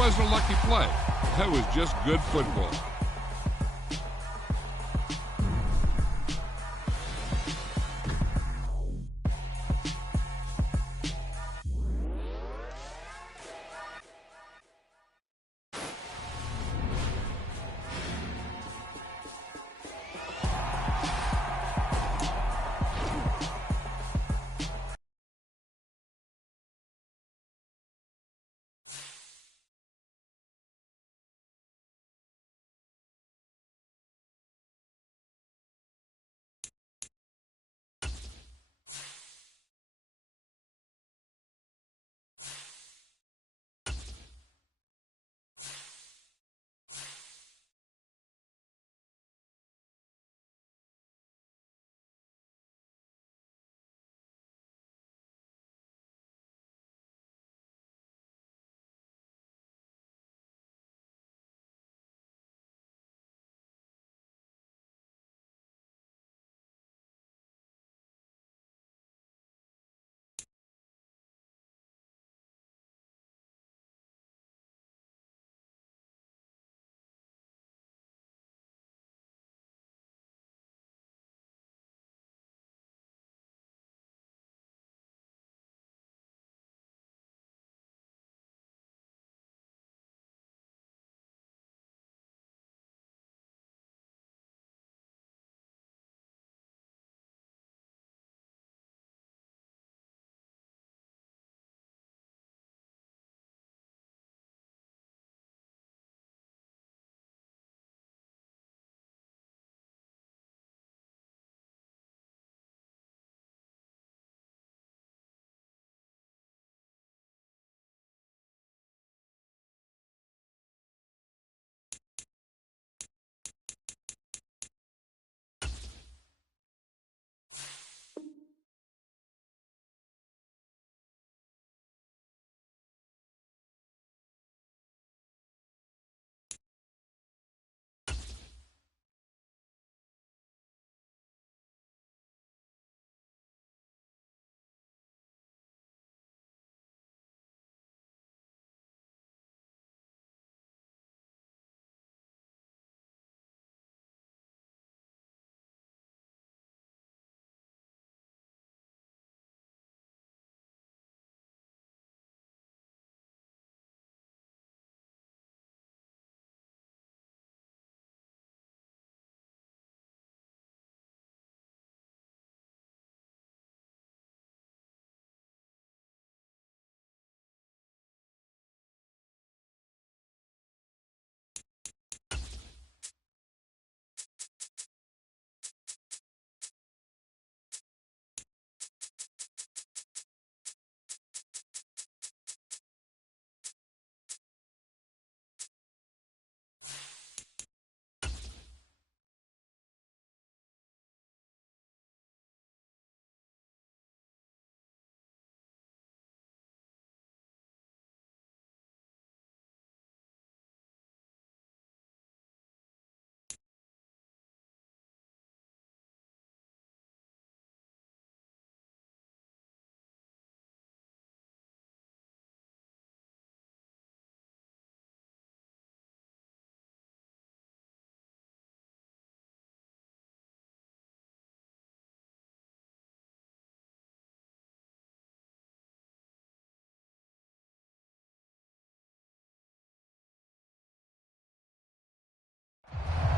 wasn't a lucky play. That was just good football.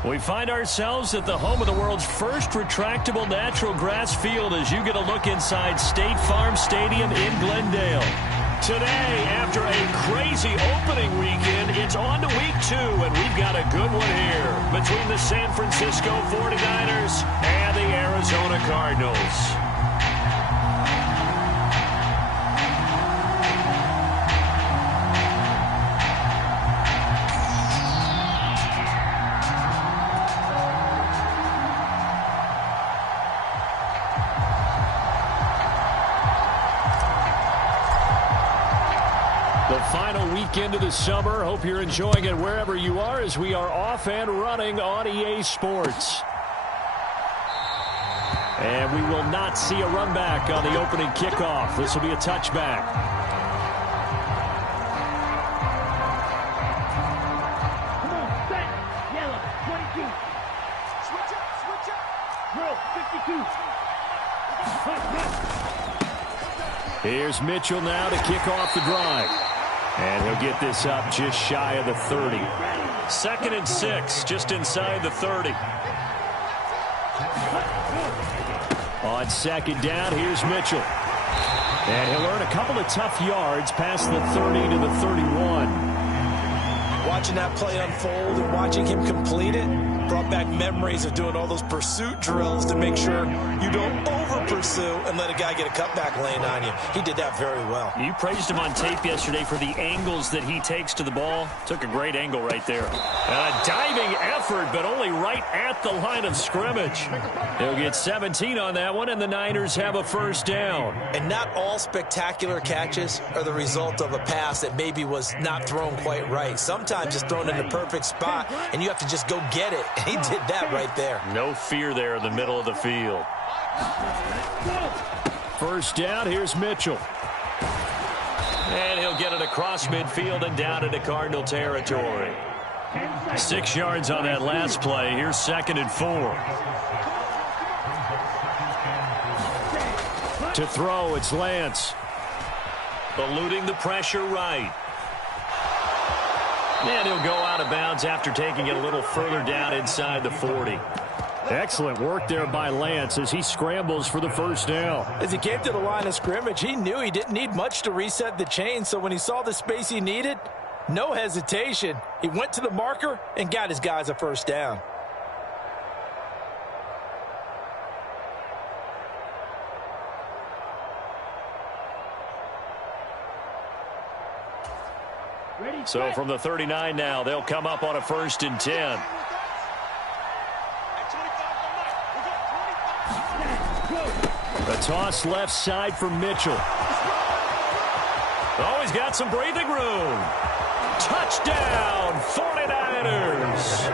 We find ourselves at the home of the world's first retractable natural grass field as you get a look inside State Farm Stadium in Glendale. Today, after a crazy opening weekend, it's on to week 2, and we've got a good one here between the San Francisco 49ers and the Arizona Cardinals. Final weekend of the summer. Hope you're enjoying it wherever you are as we are off and running on EA Sports. And we will not see a run back on the opening kickoff. This will be a touchback. Here's Mitchell now to kick off the drive. And he'll get this up just shy of the 30. 2nd and 6, just inside the 30. On 2nd down, here's Mitchell. And he'll earn a couple of tough yards past the 30 to the 31. Watching that play unfold and watching him complete it brought back memories of doing all those pursuit drills to make sure you don't over-pursue and let a guy get a cutback lane on you. He did that very well. You praised him on tape yesterday for the angles that he takes to the ball. Took a great angle right there. A diving effort, but only right at the line of scrimmage. He'll get 17 on that one, and the Niners have a first down. And not all spectacular catches are the result of a pass that maybe was not thrown quite right. Sometimes it's thrown in the perfect spot, and you have to just go get it. And he did that right there. No fear there in the middle of the field. First down, here's Mitchell. And he'll get it across midfield and down into Cardinal territory. 6 yards on that last play. Here's 2nd and 4. To throw, it's Lance. Eluding the pressure right. And he'll go out of bounds after taking it a little further down inside the 40. Excellent work there by Lance as he scrambles for the first down. As he came to the line of scrimmage, he knew he didn't need much to reset the chain, so when he saw the space he needed, no hesitation. He went to the marker and got his guys a first down. So from the 39 now, they'll come up on a 1st and 10. A toss left side for Mitchell. Oh, he's got some breathing room. Touchdown, 49ers.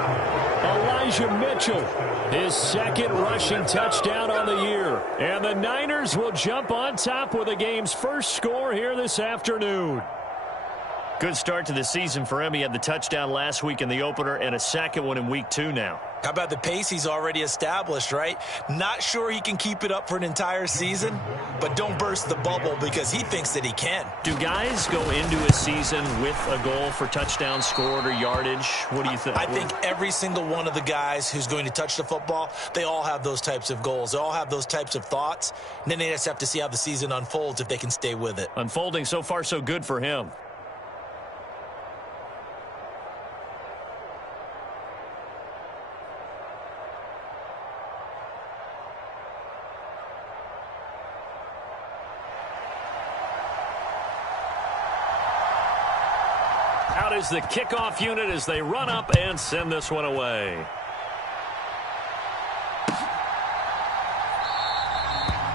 Elijah Mitchell, his 2nd rushing touchdown on the year. And the Niners will jump on top with the game's first score here this afternoon. Good start to the season for him. He had the touchdown last week in the opener and a 2nd one in week 2 now. How about the pace he's already established, right? Not sure he can keep it up for an entire season, but don't burst the bubble because he thinks that he can. Do guys go into a season with a goal for touchdowns scored or yardage? What do you think? I think every single one of the guys who's going to touch the football, they all have those types of goals. They all have those types of thoughts. And then they just have to see how the season unfolds if they can stay with it. Unfolding so far so good for him. Out is the kickoff unit as they run up and send this one away.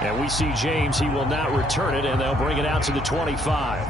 And we see James. He will not return it, and they'll bring it out to the 25.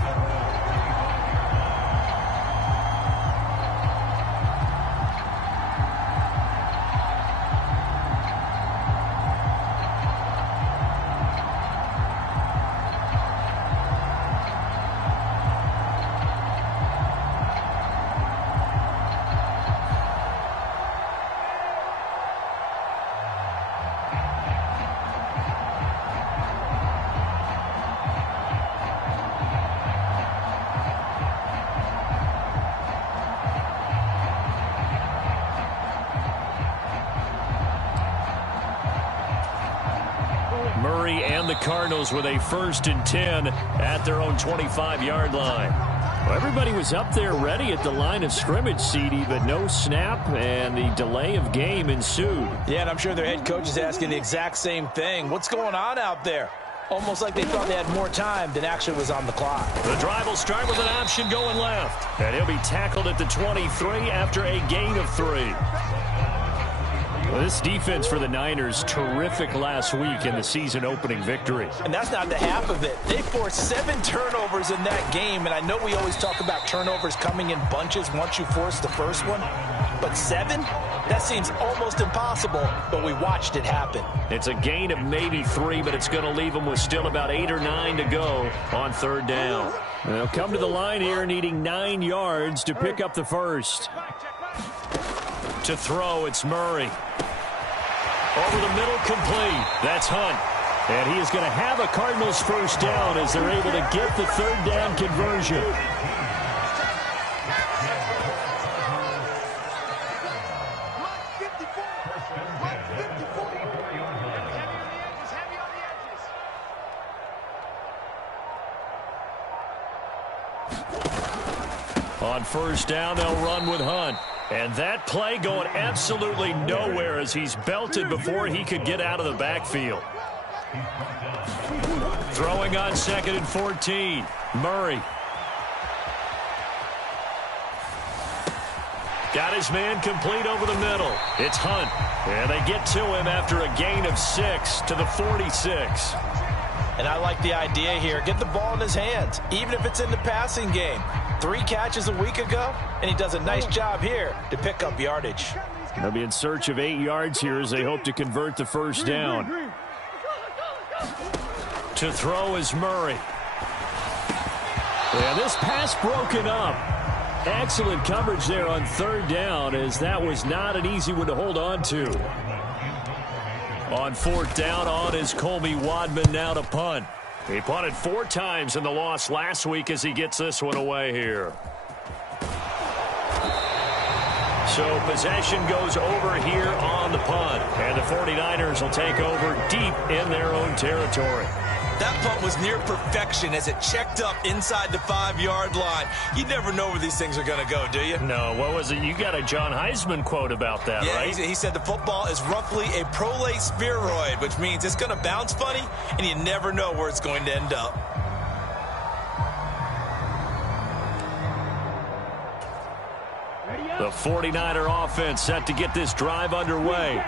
Murray and the Cardinals with a 1st and 10 at their own 25-yard line. Well, everybody was up there ready at the line of scrimmage, CD, but no snap, and the delay of game ensued. Yeah, and I'm sure their head coach is asking the exact same thing. What's going on out there? Almost like they thought they had more time than actually was on the clock. The drive will start with an option going left, and he'll be tackled at the 23 after a gain of 3. Well, this defense for the Niners, terrific last week in the season-opening victory. And that's not the half of it. They forced 7 turnovers in that game, and I know we always talk about turnovers coming in bunches once you force the first one. But 7? That seems almost impossible, but we watched it happen. It's a gain of maybe 3, but it's going to leave them with still about 8 or 9 to go on 3rd down. They'll come to the line here needing 9 yards to pick up the first. To throw, it's Murray. Over the middle, complete. That's Hunt. And he is going to have a Cardinals first down as they're able to get the third down conversion. On first down, they'll run with Hunt. And that play going absolutely nowhere as he's belted before he could get out of the backfield. Throwing on 2nd and 14. Murray. Got his man complete over the middle. It's Hunt. And they get to him after a gain of 6 to the 46. And I like the idea here. Get the ball in his hands, even if it's in the passing game. 3 catches a week ago, and he does a nice job here to pick up yardage. They'll be in search of 8 yards here as they hope to convert the first down. To throw is Murray. Yeah, this pass broken up. Excellent coverage there on third down, as that was not an easy one to hold on to. On fourth down, on is Colby Wadman now to punt. He punted 4 times in the loss last week as he gets this one away here. So possession goes over here on the punt. And the 49ers will take over deep in their own territory. That punt was near perfection as it checked up inside the 5-yard line. You never know where these things are going to go, do you? No, what was it? You got a John Heisman quote about that, yeah, right? He said the football is roughly a prolate spheroid, which means it's going to bounce funny, and you never know where it's going to end up. The 49er offense set to get this drive underway.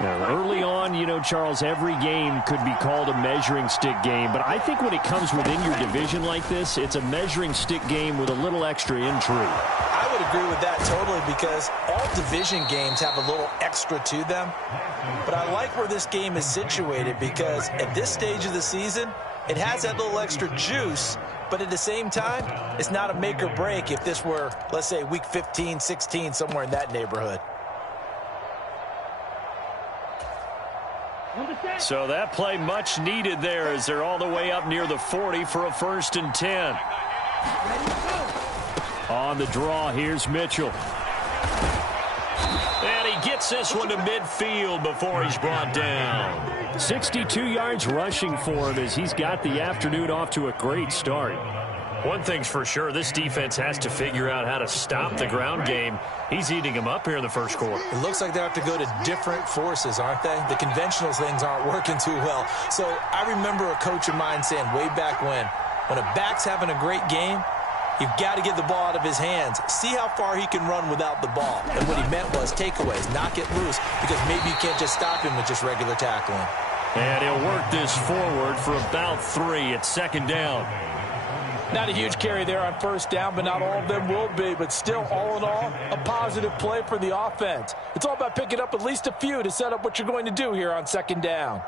Now, early on, you know, Charles, every game could be called a measuring stick game. But I think when it comes within your division like this, it's a measuring stick game with a little extra intrigue. I would agree with that totally because all division games have a little extra to them. But I like where this game is situated because at this stage of the season, it has that little extra juice. But at the same time, it's not a make or break if this were, let's say, week 15, 16, somewhere in that neighborhood. So that play much needed there as they're all the way up near the 40 for a 1st and 10. On the draw, here's Mitchell. And he gets this one to midfield before he's brought down. 62 yards rushing for him as he's got the afternoon off to a great start. One thing's for sure, this defense has to figure out how to stop the ground game. He's eating them up here in the first quarter. It looks like they have to go to different forces, aren't they? The conventional things aren't working too well. So I remember a coach of mine saying way back when a back's having a great game, you've got to get the ball out of his hands. See how far he can run without the ball. And what he meant was takeaways, knock it loose, because maybe you can't just stop him with just regular tackling. And he'll work this forward for about 3 at 2nd down. Not a huge carry there on first down, but not all of them will be. But still, all in all, a positive play for the offense. It's all about picking up at least a few to set up what you're going to do here on 2nd down.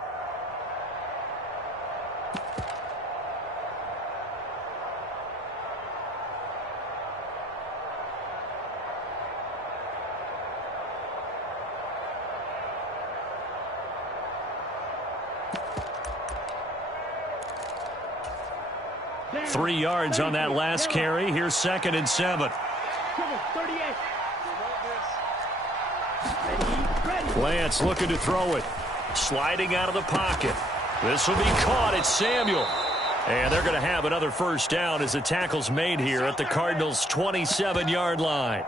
Three yards on that last carry. Here's 2nd and 7. Lance looking to throw it. Sliding out of the pocket. This will be caught. It's Samuel. And they're going to have another first down as the tackle's made here at the Cardinals' 27-yard line.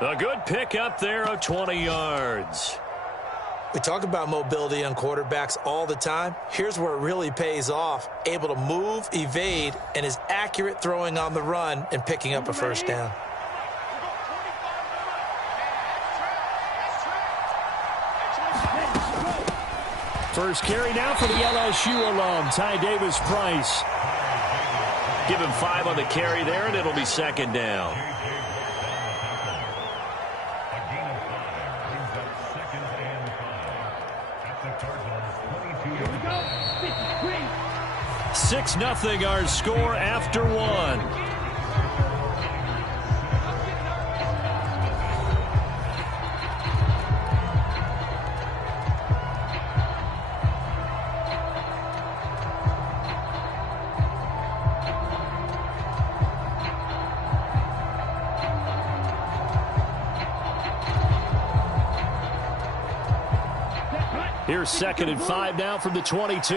A good pickup there of 20 yards. We talk about mobility on quarterbacks all the time. Here's where it really pays off. Able to move, evade, and is accurate throwing on the run and picking up a first down. First carry now for the LSU alum, Ty Davis-Price. Give him 5 on the carry there, and it'll be 2nd down. Six 0 our score after 1. Here's 2nd and 5 now from the 22.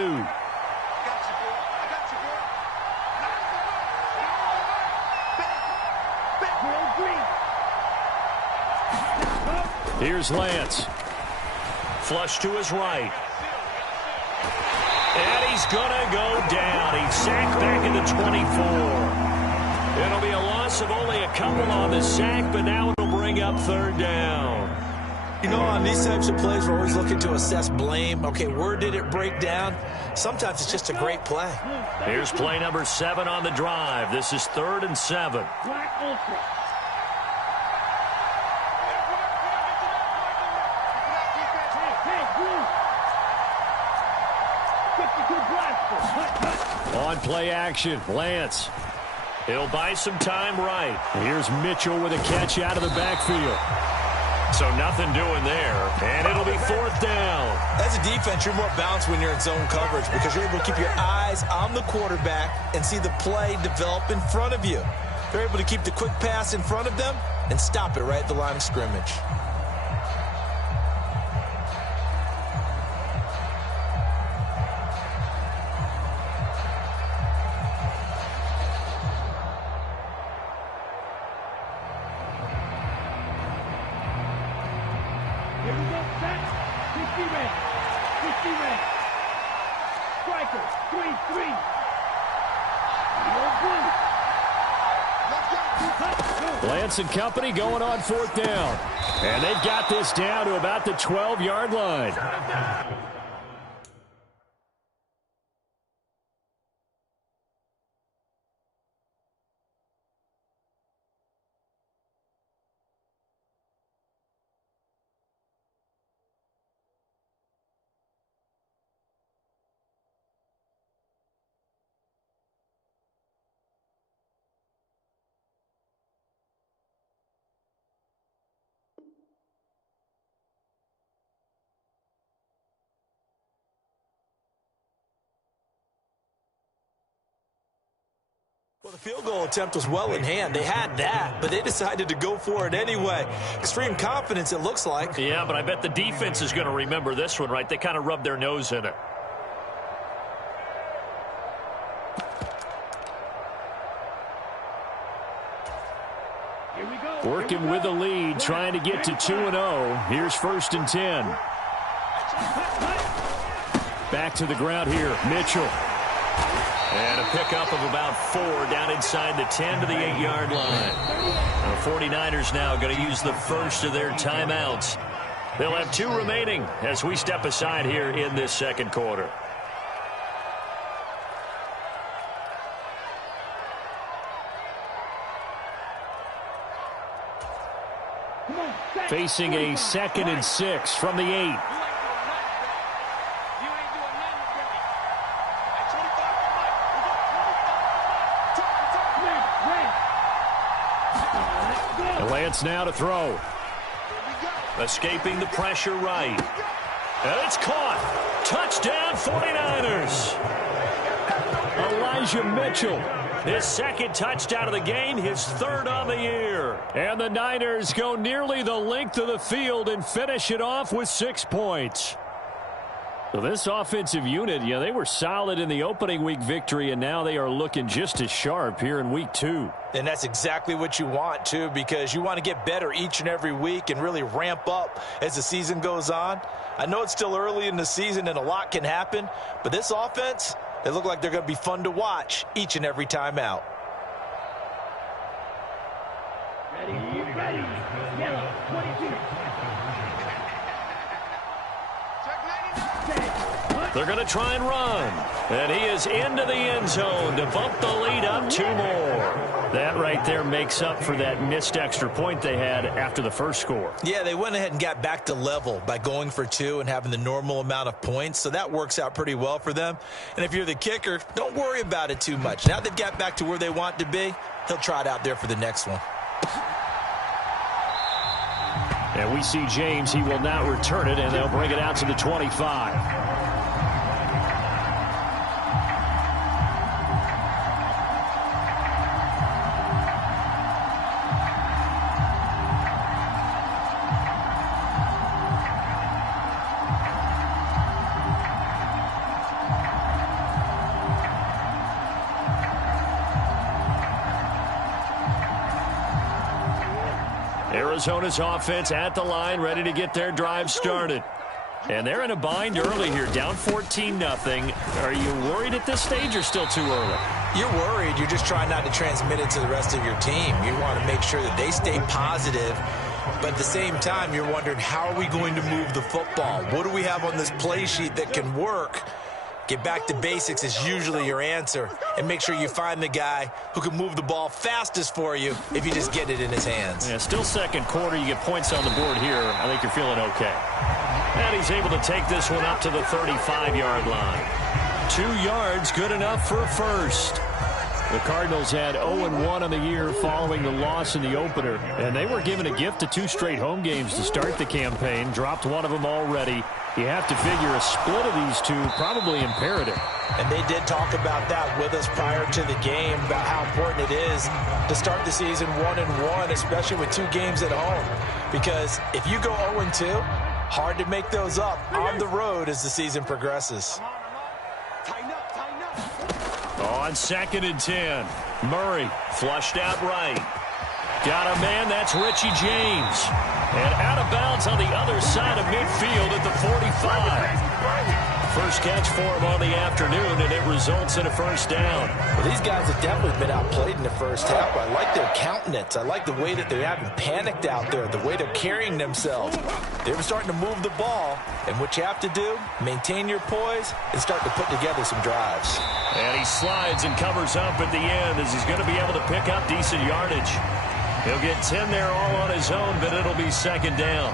Here's Lance. Flush to his right. And he's going to go down. He's sacked back at the 24. It'll be a loss of only a couple on the sack, but now it'll bring up 3rd down. You know, on these types of plays, we're always looking to assess blame. Okay, where did it break down? Sometimes it's just a great play. Here's play number 7 on the drive. This is 3rd and 7. On play action, Lance. He'll buy some time right. Here's Mitchell with a catch out of the backfield. So nothing doing there, and it'll be 4th down. As a defense, you're more balanced when you're in zone coverage because you're able to keep your eyes on the quarterback and see the play develop in front of you. They're able to keep the quick pass in front of them and stop it right at the line of scrimmage. Lance and company going on 4th down. And they've got this down to about the 12-yard line. Well, the field goal attempt was well in hand. They had that, but they decided to go for it anyway. Extreme confidence, it looks like. Yeah, but I bet the defense is going to remember this one, right? They kind of rubbed their nose in it. Working with the lead, trying to get to 2-0. Here's 1st and 10. Back to the ground here, Mitchell. And a pickup of about 4 down inside the 10 to the 8-yard line. The 49ers now going to use the first of their timeouts. They'll have 2 remaining as we step aside here in this 2nd quarter. Facing a 2nd and 6 from the 8. Lance now to throw. Escaping the pressure right. And it's caught. Touchdown 49ers. Elijah Mitchell. His 2nd touchdown of the game, his 3rd on the year. And the Niners go nearly the length of the field and finish it off with 6 points. So this offensive unit, yeah, they were solid in the opening week victory, and now they are looking just as sharp here in week 2. And that's exactly what you want, too, because you want to get better each and every week and really ramp up as the season goes on. I know it's still early in the season and a lot can happen, but this offense, they look like they're going to be fun to watch each and every time out. Ready. Yellow, 22. They're going to try and run. And he is into the end zone to bump the lead up 2 more. That right there makes up for that missed extra point they had after the first score. Yeah, they went ahead and got back to level by going for 2 and having the normal amount of points. So that works out pretty well for them. And if you're the kicker, don't worry about it too much. Now they've got back to where they want to be, he'll try it out there for the next one. And we see James. He will now return it, and they'll bring it out to the 25. Arizona's offense at the line, ready to get their drive started. And they're in a bind early here, down 14-0. Are you worried at this stage or still too early? You're worried. You're just trying not to transmit it to the rest of your team. You want to make sure that they stay positive. But at the same time, you're wondering, how are we going to move the football? What do we have on this play sheet that can work? Get back to basics is usually your answer. And make sure you find the guy who can move the ball fastest for you if you just get it in his hands. Yeah, still second quarter. You get points on the board here. I think you're feeling okay. And he's able to take this one up to the 35-yard line. 2 yards, good enough for a first. The Cardinals had 0-1 on the year following the loss in the opener, and they were given a gift of 2 straight home games to start the campaign, dropped one of them already. You have to figure a split of these two probably imperative. And they did talk about that with us prior to the game, about how important it is to start the season 1-1, especially with 2 games at home. Because if you go 0-2, hard to make those up on the road as the season progresses. On 2nd and 10, Murray flushed out right. Got a man, that's Richie James. And out of bounds on the other side of midfield at the 45. First catch for him on the afternoon, and it results in a first down. Well, these guys have definitely been outplayed in the first half. I like their countenance. I like the way that they haven't panicked out there, the way they're carrying themselves. They're starting to move the ball, and what you have to do, maintain your poise and start to put together some drives. And he slides and covers up at the end as he's going to be able to pick up decent yardage. He'll get 10 there all on his own, but it'll be second down.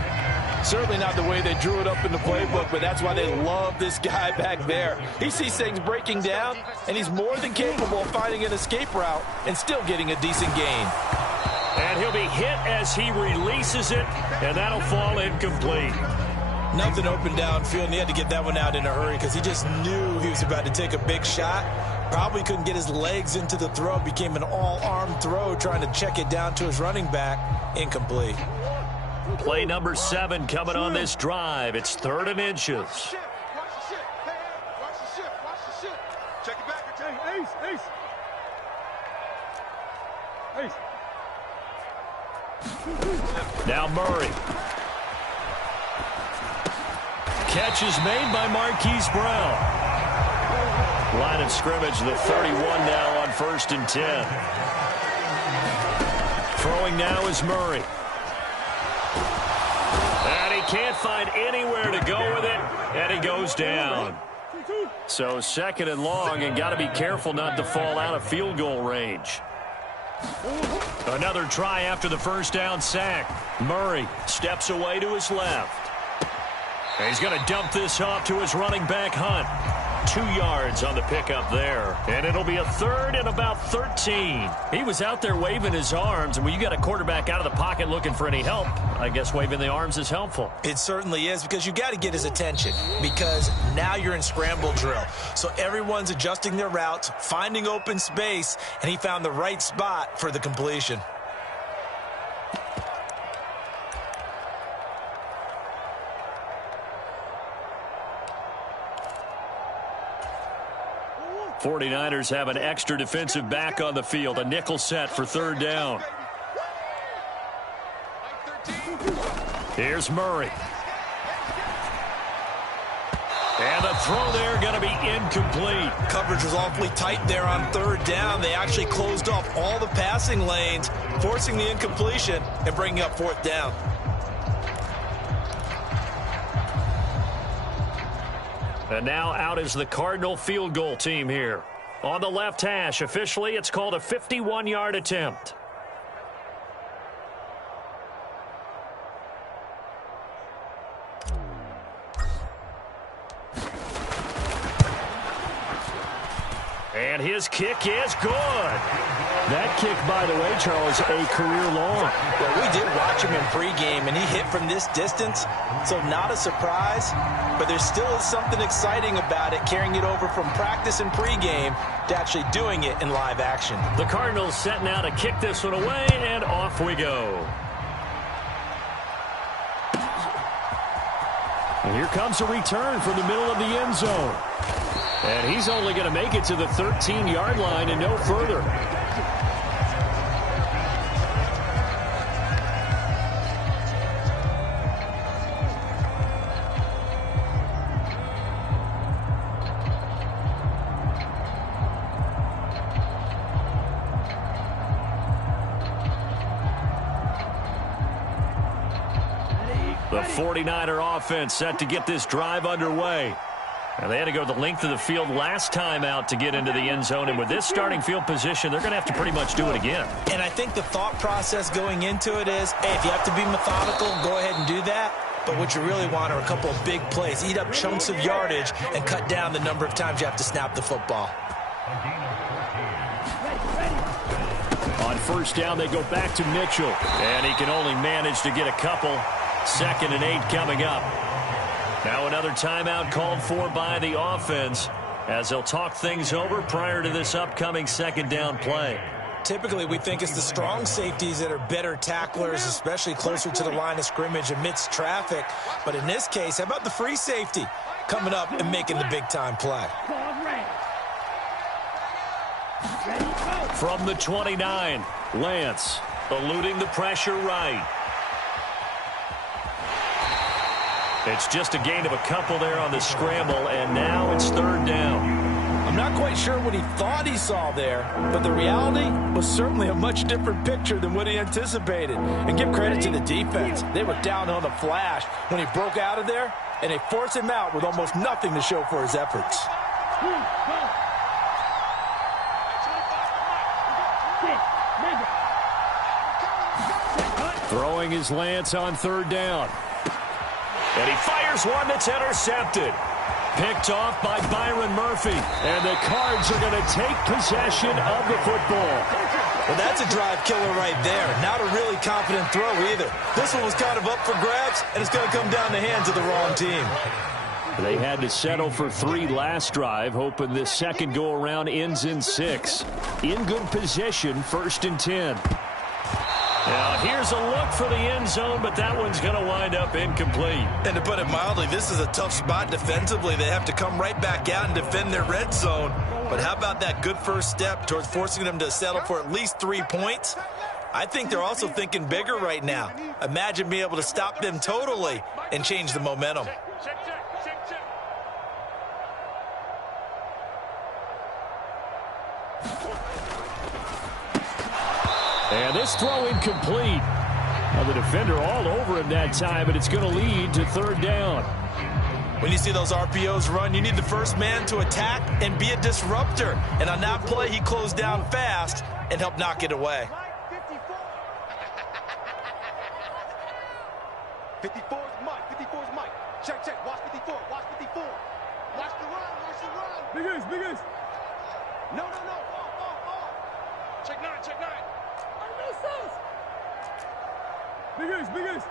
Certainly not the way they drew it up in the playbook, but that's why they love this guy back there. He sees things breaking down, and he's more than capable of finding an escape route and still getting a decent gain. And he'll be hit as he releases it, and that'll fall incomplete. Nothing open downfield, and he had to get that one out in a hurry because he just knew he was about to take a big shot. Probably couldn't get his legs into the throw. Became an all-arm throw, trying to check it down to his running back. Incomplete. Play number 7 coming on this drive. It's 3rd and inches. Watch the shit. Watch the shit. Watch the shit. Check it back. Ace. Now Murray. Catch is made by Marquise Brown. Line of scrimmage, the 31 now on 1st and 10. Throwing now is Murray. And he can't find anywhere to go with it, and he goes down. So 2nd and long, and got to be careful not to fall out of field goal range. Another try after the first down sack. Murray steps away to his left. And he's going to dump this off to his running back, Hunt. 2 yards on the pickup there. And it'll be a 3rd and about 13. He was out there waving his arms, and when you got a quarterback out of the pocket looking for any help, I guess waving the arms is helpful. It certainly is, because you got to get his attention, because now you're in scramble drill. So everyone's adjusting their routes, finding open space, and he found the right spot for the completion. '49ers have an extra defensive back on the field. A nickel set for 3rd down. Here's Murray. And the throw there going to be incomplete. Coverage was awfully tight there on 3rd down. They actually closed off all the passing lanes, forcing the incompletion and bringing up 4th down. And now out is the Cardinal field goal team here. On the left hash, officially, it's called a 51-yard attempt. And his kick is good. That kick, by the way, Charles, a career long. Well, we did watch him in pregame, and he hit from this distance, so not a surprise. But there still is something exciting about it, carrying it over from practice and pregame to actually doing it in live action. The Cardinals setting out to kick this one away, and off we go. And here comes a return from the middle of the end zone. And he's only going to make it to the 13-yard line and no further. The 49er offense set to get this drive underway. Now, they had to go the length of the field last time out to get into the end zone, and with this starting field position, they're going to have to pretty much do it again. And I think the thought process going into it is, hey, if you have to be methodical, go ahead and do that. But what you really want are a couple of big plays. Eat up chunks of yardage and cut down the number of times you have to snap the football. On first down, they go back to Mitchell. And he can only manage to get a couple. 2nd and 8 coming up. Now another timeout called for by the offense as they'll talk things over prior to this upcoming 2nd down play. Typically, we think it's the strong safeties that are better tacklers, especially closer to the line of scrimmage amidst traffic. But in this case, how about the free safety coming up and making the big-time play? From the 29, Lance eluding the pressure right. It's just a gain of a couple there on the scramble, and now it's 3rd down. I'm not quite sure what he thought he saw there, but the reality was certainly a much different picture than what he anticipated. And give credit to the defense. They were down on the flash when he broke out of there, and they forced him out with almost nothing to show for his efforts. Throwing his Lance on 3rd down. And he fires one that's intercepted. Picked off by Byron Murphy. And the Cards are going to take possession of the football. Well, that's a drive killer right there. Not a really confident throw either. This one was kind of up for grabs, and it's going to come down the hands of the wrong team. They had to settle for 3 last drive, hoping this second go-around ends in 6. In good position, 1st and 10. Now, here's a look for the end zone, but that one's going to wind up incomplete. And to put it mildly, this is a tough spot defensively. They have to come right back out and defend their red zone. But how about that good first step towards forcing them to settle for at least 3 points? I think they're also thinking bigger right now. Imagine being able to stop them totally and change the momentum. And this throw incomplete. Now the defender all over him that time, but it's going to lead to 3rd down. When you see those RPOs run, you need the first man to attack and be a disruptor. And on that play, he closed down fast and helped knock it away. 54 is Mike. 54 is Mike. Check, check. Watch 54. Watch 54. Watch the run. Watch the run. Big ace. No. Ball. Check 9. Big ace.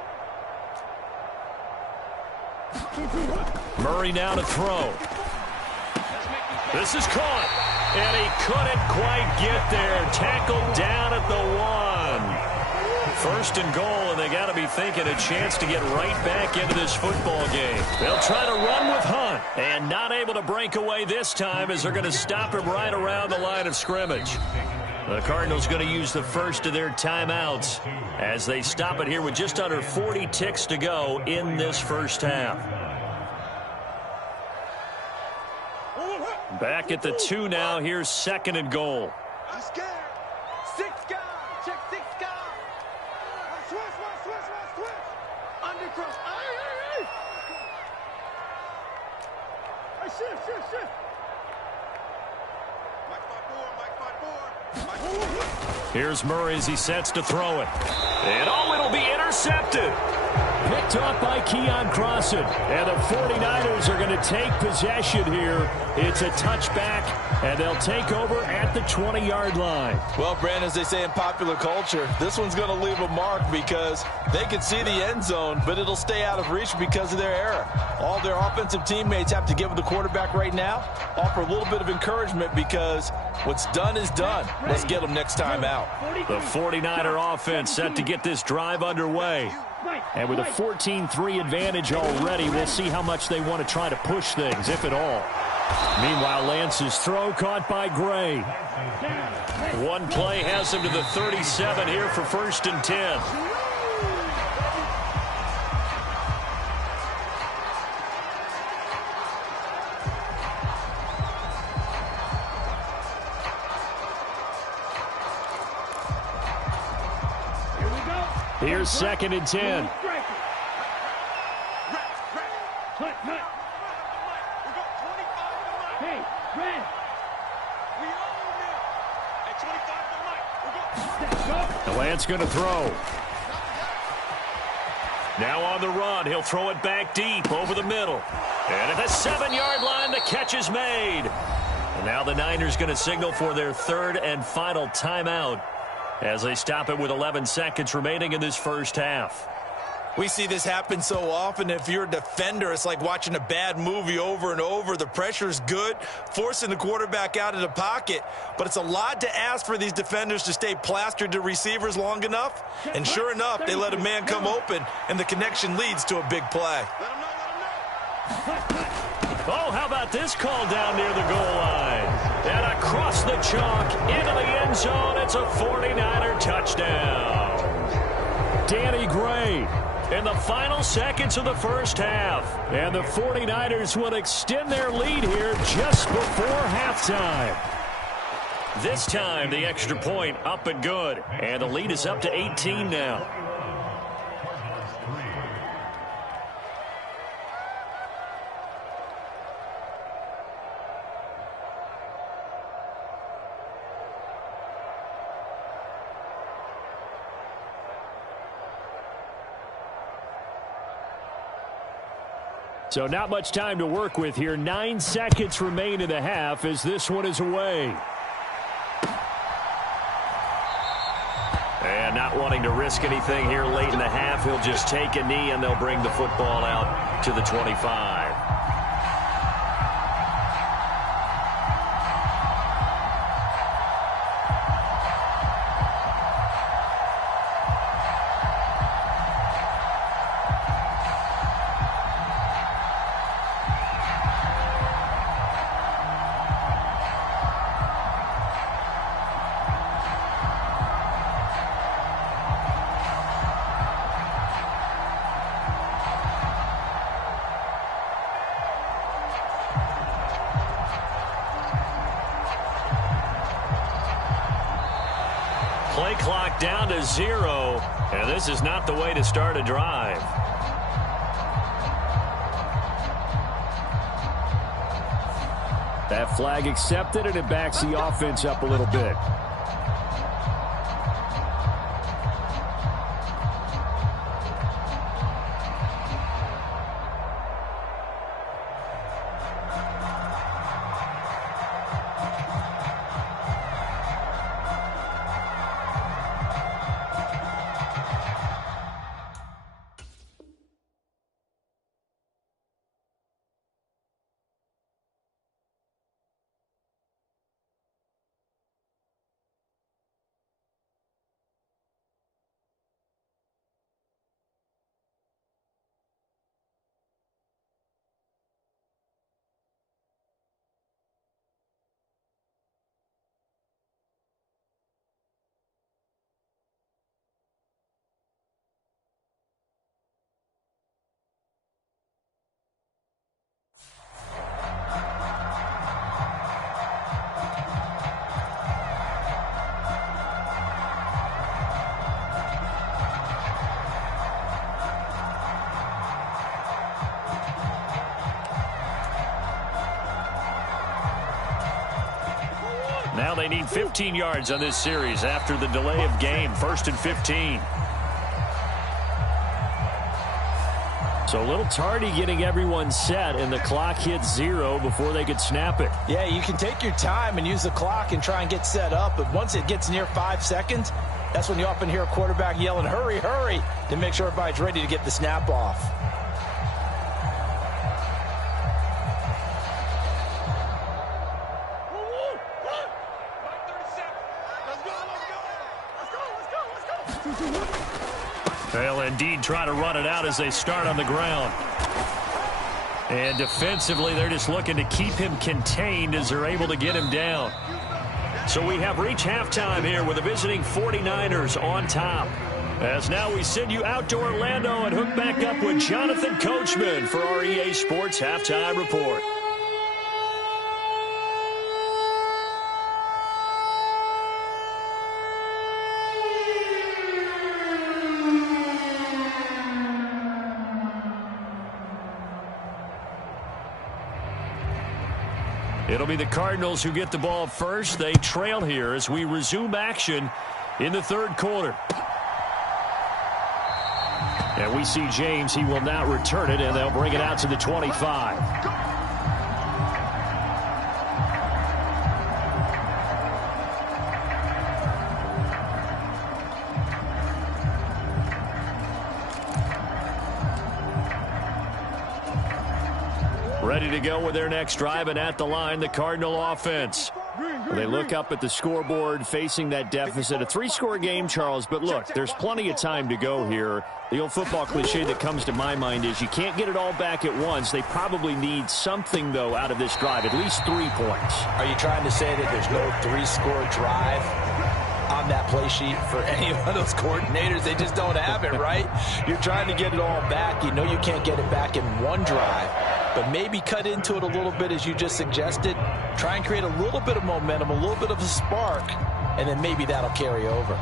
Murray now to throw. This is caught. And he couldn't quite get there. Tackled down at the 1. 1st and goal, and they got to be thinking a chance to get right back into this football game. They'll try to run with Hunt, and not able to break away this time as they're going to stop him right around the line of scrimmage. The Cardinals going to use the first of their timeouts as they stop it here with just under 40 ticks to go in this first half. Back at the 2 now. Here's 2nd and goal. I'm scared. 6 guys. Check 6 guys. Switch. Undercross. Hey, shift. Mike 5-4. Here's Murray as he sets to throw it. And it'll be intercepted. Picked off by Keon Crossan. And the 49ers are going to take possession here. It's a touchback, and they'll take over at the 20-yard line. Well, Brandon, as they say in popular culture, this one's going to leave a mark because they can see the end zone, but it'll stay out of reach because of their error. All their offensive teammates have to give the quarterback right now, offer a little bit of encouragement because what's done is done. Let's get them next time out. The 49er offense set to get this drive underway. And with a 14-3 advantage already, we'll see how much they want to try to push things, if at all. Meanwhile, Lance's throw caught by Gray. One play has him to the 37 here for 1st and 10. Here's 2nd and 10. The Lance going to throw. Now on the run, he'll throw it back deep over the middle. And at the 7-yard line, the catch is made. And now the Niners going to signal for their third and final timeout as they stop it with 11 seconds remaining in this first half. We see this happen so often. If you're a defender, it's like watching a bad movie over and over. The pressure's good, forcing the quarterback out of the pocket. But it's a lot to ask for these defenders to stay plastered to receivers long enough. And sure enough, they let a man come open, and the connection leads to a big play. Oh, how about this call down near the goal line? And across the chalk, into the end zone, it's a 49er touchdown. Danny Gray in the final seconds of the first half. And the 49ers will extend their lead here just before halftime. This time, the extra point up and good. And the lead is up to 18 now. So not much time to work with here. 9 seconds remain in the half as this one is away. And not wanting to risk anything here late in the half, he'll just take a knee and they'll bring the football out to the 25. Play clock down to 0, and this is not the way to start a drive. That flag accepted, and it backs the offense up a little bit. Now they need 15 yards on this series after the delay of game. 1st and 15. So a little tardy getting everyone set, and the clock hits 0 before they could snap it. Yeah, you can take your time and use the clock and try and get set up, but once it gets near 5 seconds, that's when you often hear a quarterback yelling, hurry, hurry, to make sure everybody's ready to get the snap off. They'll indeed try to run it out as they start on the ground. And defensively, they're just looking to keep him contained as they're able to get him down. So we have reached halftime here with the visiting 49ers on top. As now we send you out to Orlando and hook back up with Jonathan Coachman for our EA Sports Halftime Report. It'll be the Cardinals who get the ball first. They trail here as we resume action in the third quarter. And we see James. He will not return it, and they'll bring it out to the 25. Ready to go with their next drive, and at the line, the Cardinal offense. They look up at the scoreboard facing that deficit. A 3-score game, Charles, but look, there's plenty of time to go here. The old football cliche that comes to my mind is you can't get it all back at once. They probably need something, though, out of this drive, at least 3 points. Are you trying to say that there's no 3-score drive on that play sheet for any of those coordinators? They just don't have it, right? You're trying to get it all back. You know you can't get it back in one drive, but maybe cut into it a little bit as you just suggested. Try and create a little bit of momentum, a little bit of a spark, and then maybe that'll carry over.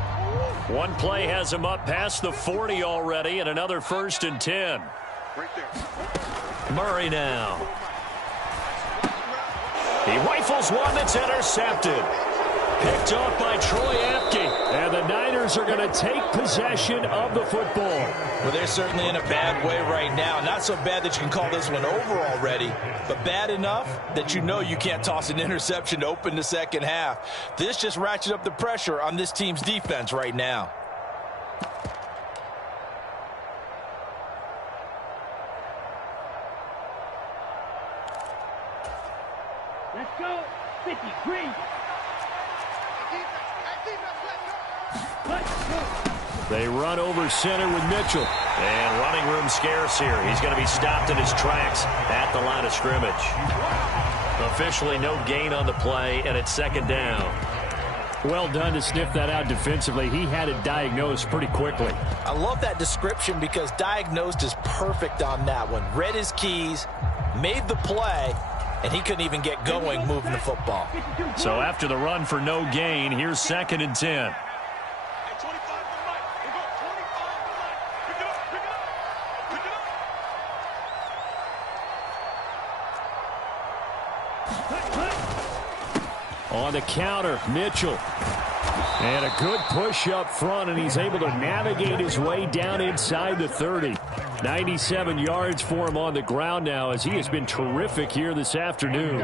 One play has him up past the 40 already, and another 1st and 10. Murray now. He rifles one that's intercepted. Picked off by Troy Apke. And the Niners are going to take possession of the football. Well, they're certainly in a bad way right now. Not so bad that you can call this one over already, but bad enough that you know you can't toss an interception to open the second half. This just ratchets up the pressure on this team's defense right now. Let's go. 50, green. They run over center with Mitchell. And running room scarce here. He's going to be stopped in his tracks at the line of scrimmage. Officially no gain on the play, and it's 2nd down. Well done to sniff that out defensively. He had it diagnosed pretty quickly. I love that description because diagnosed is perfect on that one. Read his keys, made the play, and he couldn't even get going moving the football. So after the run for no gain, here's 2nd and 10. On the counter, Mitchell. And a good push up front, and he's able to navigate his way down inside the 30. 97 yards for him on the ground now, as he has been terrific here this afternoon.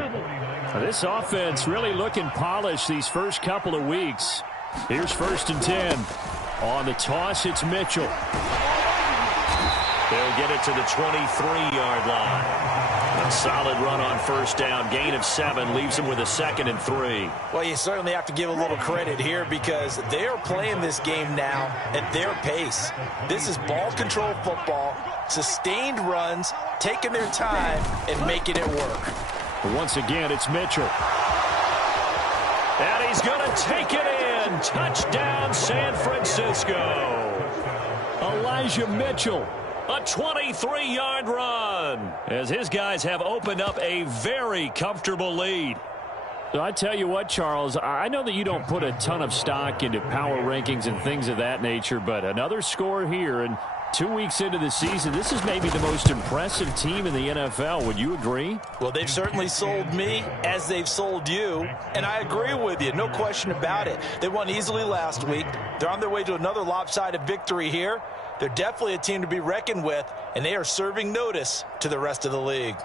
This offense really looking polished these first couple of weeks. Here's 1st and 10. On the toss, it's Mitchell. They'll get it to the 23-yard line. A solid run on 1st down. Gain of 7 leaves him with a 2nd and 3. Well, you certainly have to give a little credit here because they are playing this game now at their pace. This is ball control football, sustained runs, taking their time and making it work. But once again, it's Mitchell. And he's going to take it in. Touchdown, San Francisco. Elijah Mitchell. A 23-yard run as his guys have opened up a very comfortable lead. So I tell you what, Charles, I know that you don't put a ton of stock into power rankings and things of that nature, but another score here, and 2 weeks into the season, this is maybe the most impressive team in the NFL. Would you agree? Well, they've certainly sold me as they've sold you, and I agree with you. No question about it. They won easily last week. They're on their way to another lopsided victory here. They're definitely a team to be reckoned with, and they are serving notice to the rest of the league.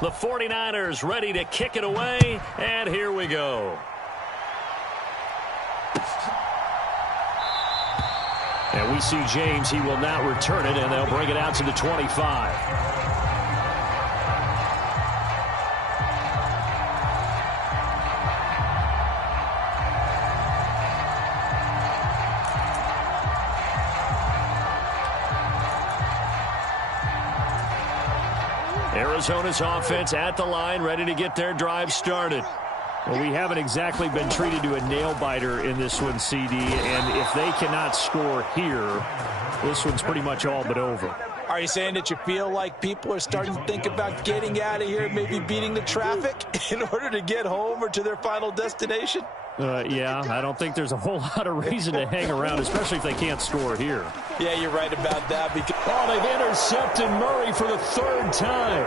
The 49ers ready to kick it away, and here we go. And we see James. He will not return it, and they'll bring it out to the 25. Arizona's offense at the line, ready to get their drive started. Well, we haven't exactly been treated to a nail-biter in this one, CD, and if they cannot score here, this one's pretty much all but over. All Are you saying that you feel like people are starting to think about getting out of here, maybe beating the traffic in order to get home or to their final destination? Yeah, I don't think there's a whole lot of reason to hang around, especially if they can't score here. Yeah, you're right about that. Oh, they've intercepted Murray for the third time.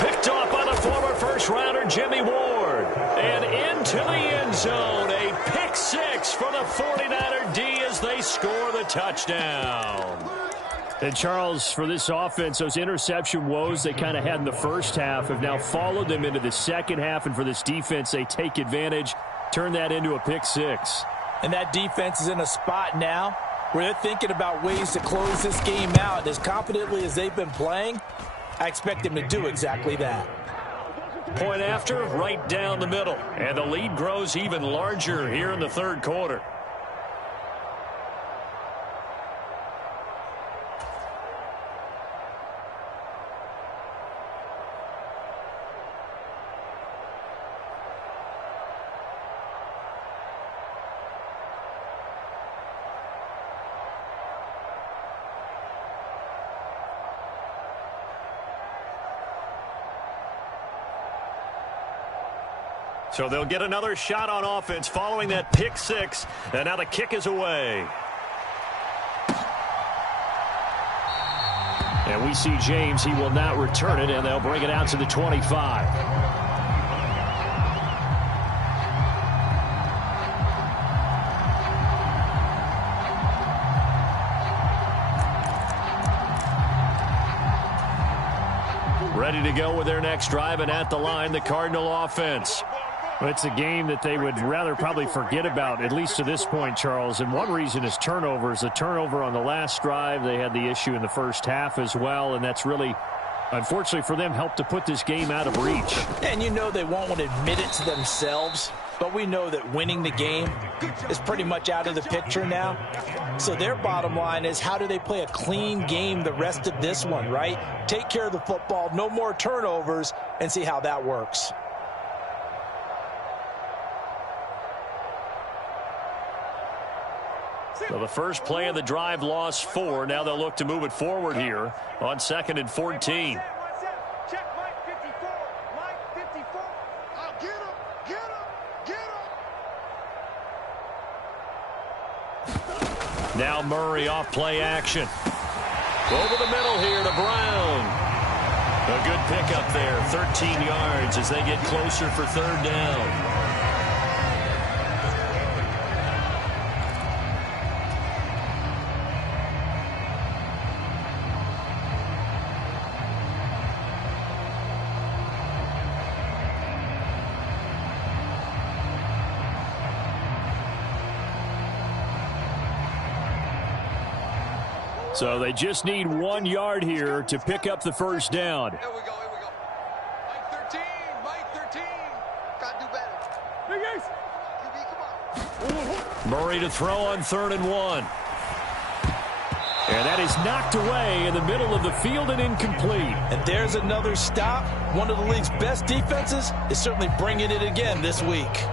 Picked off by the former first-rounder Jimmy Ward. And into the end zone, a pick six for the 49er D as they score the touchdown. And, Charles, for this offense, those interception woes they kind of had in the first half have now followed them into the second half. And for this defense, they take advantage, turn that into a pick six. And that defense is in a spot now where they're thinking about ways to close this game out. And as confidently as they've been playing, I expect them to do exactly that. Point after, right down the middle. And the lead grows even larger here in the third quarter. So they'll get another shot on offense following that pick six. And now the kick is away. And we see James. He will not return it, and they'll bring it out to the 25. Ready to go with their next drive, and at the line, the Cardinal offense. It's a game that they would rather probably forget about, at least to this point, Charles. And one reason is turnovers. The turnover on the last drive, they had the issue in the first half as well, and that's really, unfortunately for them, helped to put this game out of reach. And you know they won't want to admit it to themselves, but we know that winning the game is pretty much out of the picture now. So their bottom line is, how do they play a clean game the rest of this one, right? Take care of the football, no more turnovers, and see how that works. So the first play of the drive lost 4. Now they'll look to move it forward here on 2nd and 14. Check Mike 54. Mike 54. Oh, get him. Get him. Get him. Now Murray off play action. Over the middle here to Brown. A good pickup there, 13 yards as they get closer for third down. So they just need 1 yard here to pick up the first down. Here we go. Here we go. Mike 13. Mike 13. Gotta do better. Big Ace. QB, come on. Murray to throw on 3rd and 1. And that is knocked away in the middle of the field and incomplete. And there's another stop. One of the league's best defenses is certainly bringing it again this week.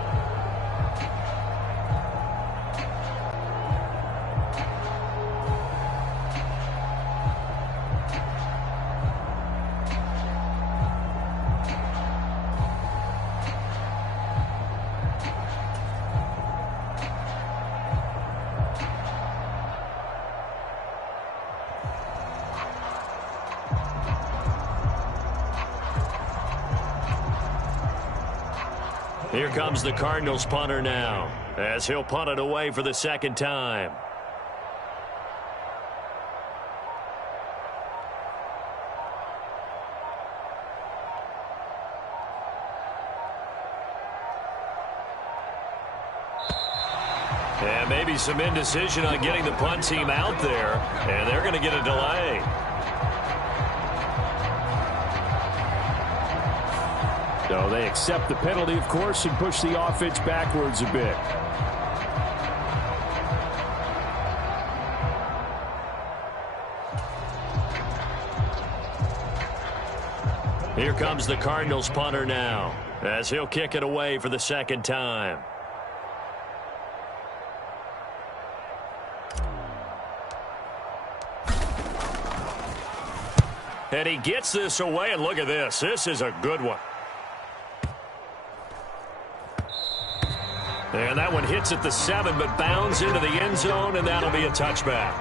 Here comes the Cardinals punter now, as he'll punt it away for the second time. And maybe some indecision on getting the punt team out there, and they're going to get a delay. So they accept the penalty, of course, and push the offense backwards a bit. Here comes the Cardinals punter now, as he'll kick it away for the second time. And he gets this away, and look at this. This is a good one. And that one hits at the 7, but bounds into the end zone, and that'll be a touchback.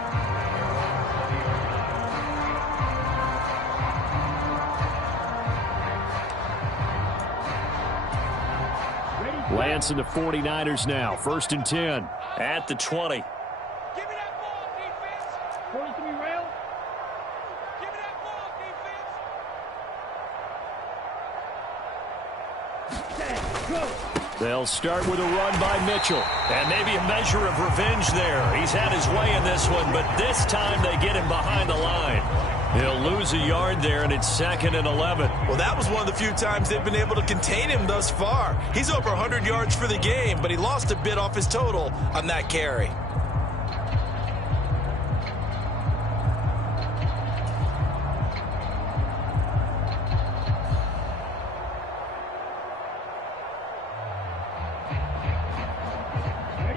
Lance and the 49ers now. 1st and 10. At the 20. Give me that ball, defense. 43 rail. Give me that ball, defense. Set. Go. They'll start with a run by Mitchell. And maybe a measure of revenge there. He's had his way in this one, but this time they get him behind the line. He'll lose a yard there, and it's 2nd and 11. Well, that was one of the few times they've been able to contain him thus far. He's over 100 yards for the game, but he lost a bit off his total on that carry.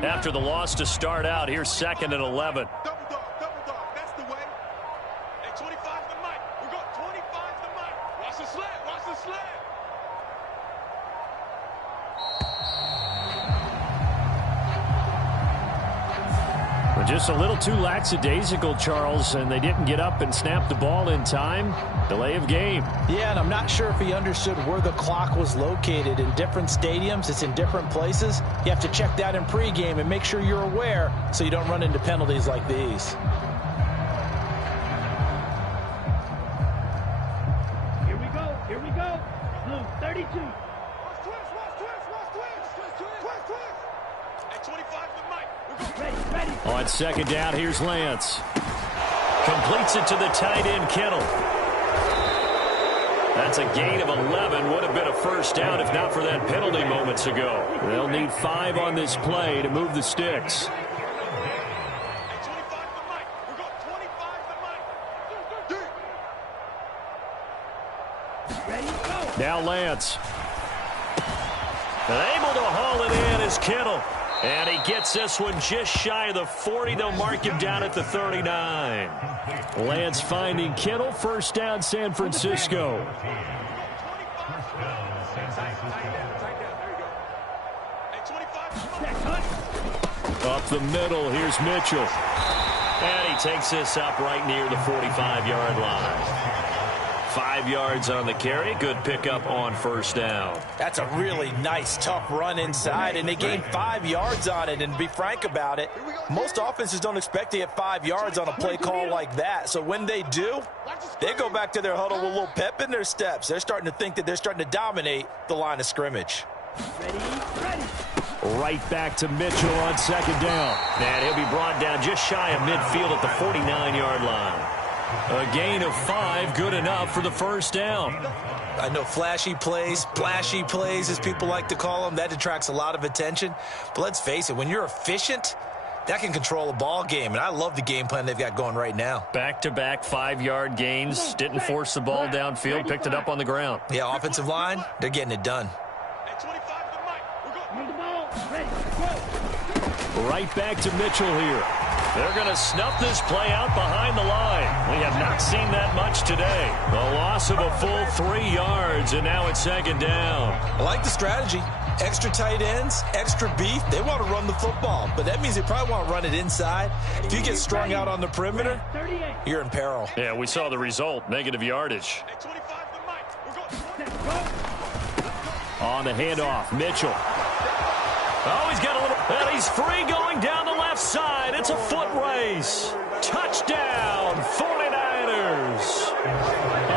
After the loss to start out, here's 2nd and 11. Double dog, that's the way. Hey, 25's the mic. We got 25's the mic. Watch the sled, watch the sled. But just a little too lackadaisical, Charles, and they didn't get up and snap the ball in time. Delay of game. Yeah, and I'm not sure if he understood where the clock was located. In different stadiums, it's in different places. You have to check that in pregame and make sure you're aware so you don't run into penalties like these. Here we go. Here we go. Blue 32. Watch twist. Hey, 25's the mic. We're going. Ready. On 2nd down, here's Lance. Completes it to the tight end, Kittle. That's a gain of 11. Would have been a 1st down if not for that penalty moments ago. They'll need 5 on this play to move the sticks. Hey, 25's the mic. We're going. 25's the mic. Ready. Go. Now Lance. And able to haul it in is Kittle. And he gets this one just shy of the 40. They'll mark him down at the 39. Lance finding Kittle. 1st down, San Francisco. Up the middle, here's Mitchell. And he takes this up right near the 45-yard line. 5 yards on the carry. Good pickup on 1st down. That's a really nice, tough run inside, and they gained 5 yards on it. And to be frank about it, most offenses don't expect to get 5 yards on a play call like that. So when they do, they go back to their huddle with a little pep in their steps. They're starting to think that they're starting to dominate the line of scrimmage. Ready. Right back to Mitchell on 2nd down. And he'll be brought down just shy of midfield at the 49-yard line. A gain of 5, good enough for the 1st down. I know flashy plays, as people like to call them, that detracts a lot of attention. But let's face it, when you're efficient, that can control a ball game. And I love the game plan they've got going right now. Back-to-back 5-yard gains. Didn't force the ball downfield. Picked it up on the ground. Yeah, offensive line, they're getting it done. Hey, 25's the mic. We're going. Move the ball. Ready. Go. Right back to Mitchell here. They're going to snuff this play out behind the line. We have not seen that much today. A loss of a full 3 yards, and now it's 2nd down. I like the strategy. Extra tight ends, extra beef. They want to run the football, but that means they probably want to run it inside. If you get strung out on the perimeter, 38. you're in peril. Yeah, we saw the result. Negative yardage. Hey, 25's the mic. We're going. On the handoff, Mitchell. Oh, he's got a little... And he's free going down the left side. It's a foot race. Touchdown, 49ers.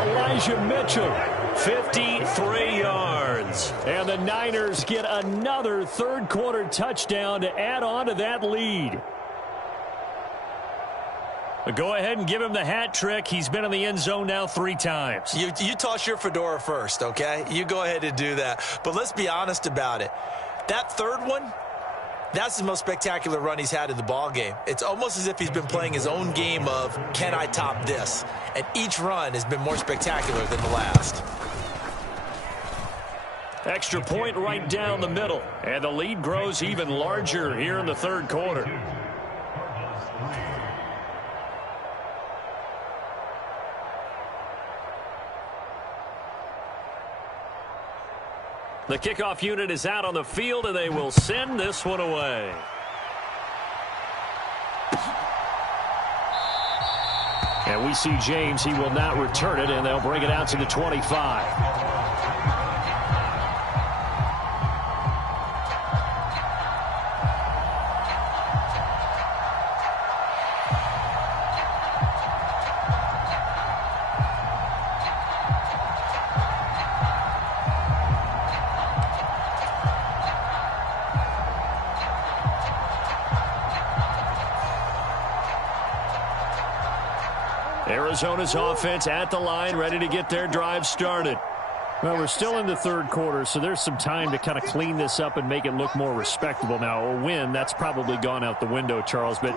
Elijah Mitchell. 53 yards. And the Niners get another 3rd-quarter touchdown to add on to that lead. But go ahead and give him the hat trick. He's been in the end zone now 3 times. You toss your fedora first, okay? You go ahead and do that. But let's be honest about it. That 3rd one, that's the most spectacular run he's had in the ball game. It's almost as if he's been playing his own game of, can I top this? And each run has been more spectacular than the last. Extra point right down the middle. And the lead grows even larger here in the 3rd quarter. The kickoff unit is out on the field, and they will send this one away. And we see James. He will not return it, and they'll bring it out to the 25. Arizona's offense at the line, ready to get their drive started. Well, we're still in the third quarter, so there's some time to kind of clean this up and make it look more respectable. Now, a win, that's probably gone out the window, Charles, but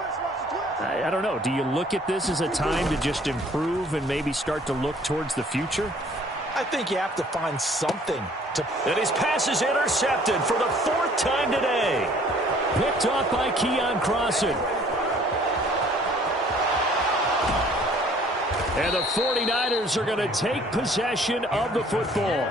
I don't know. Do you look at this as a time to just improve and maybe start to look towards the future? I think you have to find something to... And his pass is intercepted for the 4th time today. Picked off by Keon Crossan. And the 49ers are going to take possession of the football.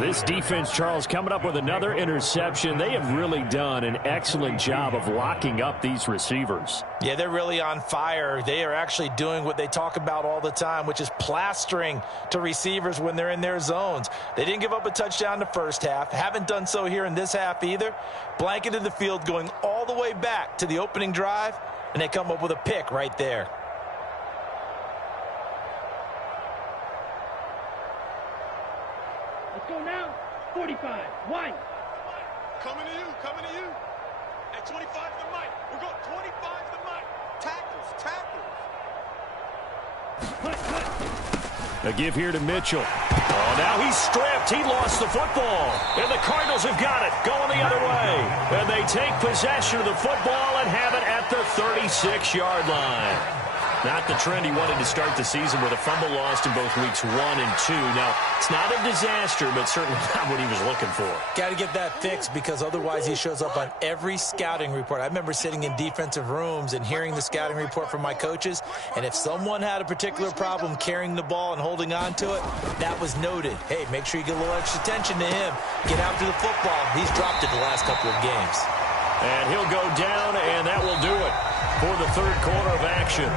This defense, Charles, coming up with another interception. They have really done an excellent job of locking up these receivers. Yeah, they're really on fire. They are actually doing what they talk about all the time, which is plastering to receivers when they're in their zones. They didn't give up a touchdown in the first half. Haven't done so here in this half either. Blanketed the field going all the way back to the opening drive, and they come up with a pick right there. Let's go now. 45. White. Coming to you. At 25 to the mic. We're going 25 to the mic. Tackles. A give here to Mitchell. Oh, now he's stripped. He lost the football. And the Cardinals have got it, going the other way. And they take possession of the football and have it at the 36-yard line. Not the trend he wanted to start the season with a fumble lost in both weeks 1 and 2. Now, it's not a disaster, but certainly not what he was looking for. Got to get that fixed because otherwise he shows up on every scouting report. I remember sitting in defensive rooms and hearing the scouting report from my coaches, and if someone had a particular problem carrying the ball and holding on to it, that was noted. Hey, make sure you get a little extra attention to him. Get after the football. He's dropped it the last couple of games. And he'll go down, and that will do it for the third quarter of action.